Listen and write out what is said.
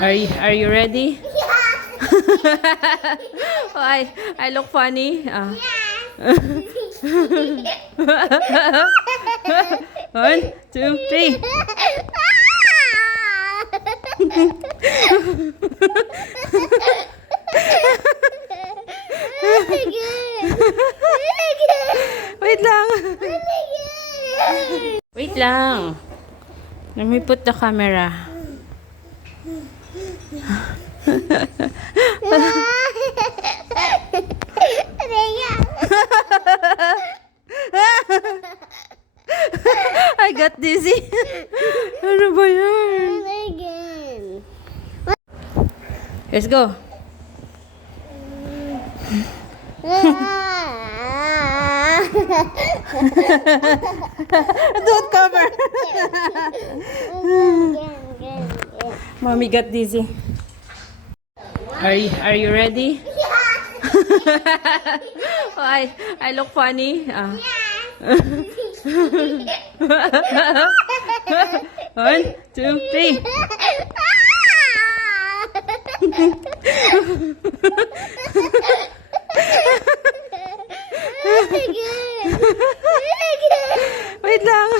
Are you ready? Oh, I look funny. One, two, three. Wait lang. Wait lang. Let me put the camera. I got dizzy. Ano ba yan? Let's go. Don't cover. Mommy got dizzy. Are you ready? Oh, I look funny. One, two, three. Wait lang.